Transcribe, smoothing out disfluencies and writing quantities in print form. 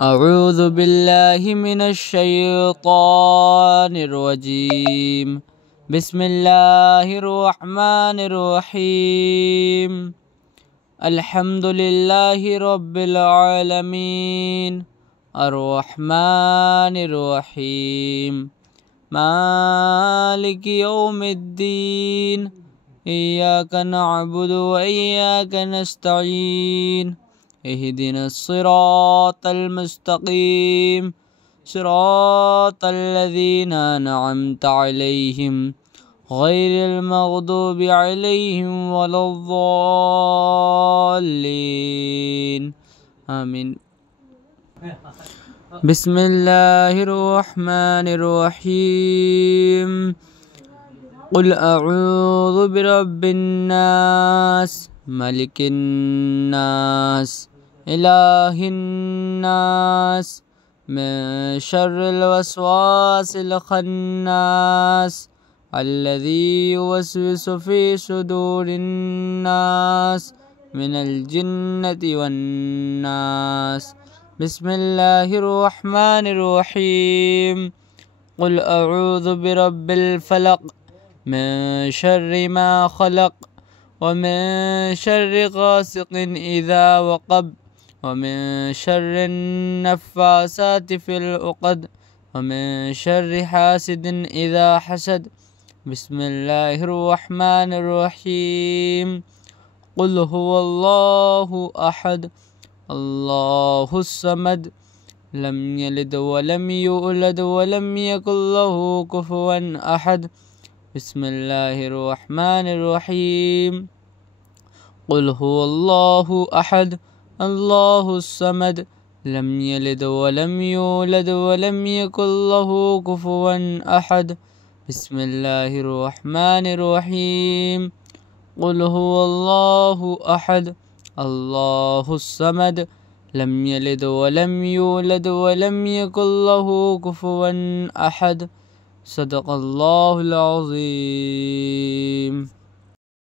أعوذ بالله من الشيطان الرجيم. بسم الله الرحمن الرحيم. الحمد لله رب العالمين الرحمن الرحيم مالك يوم الدين إياك نعبد وإياك نستعين اهدنا الصراط المستقيم صراط الذين أنعمت عليهم غير المغضوب عليهم ولا الضالين آمين. بسم الله الرحمن الرحيم. قل أعوذ برب الناس ملك الناس إله الناس من شر الوسواس الخناس الذي يوسوس في صدور الناس من الجنة والناس. بسم الله الرحمن الرحيم. قل أعوذ برب الفلق من شر ما خلق ومن شر غاسق إذا وقب ومن شر النفاسات في العقد ومن شر حاسد إذا حسد. بسم الله الرحمن الرحيم. قل هو الله أحد الله الصمد لم يلد ولم يولد ولم يكن له كفوا أحد. بسم الله الرحمن الرحيم. قل هو الله أحد الله الصمد لم يلد ولم يولد ولم يكن له كفوا أحد. بسم الله الرحمن الرحيم. قل هو الله أحد الله الصمد لم يلد ولم يولد ولم يكن له كفوا أحد. صدق الله العظيم.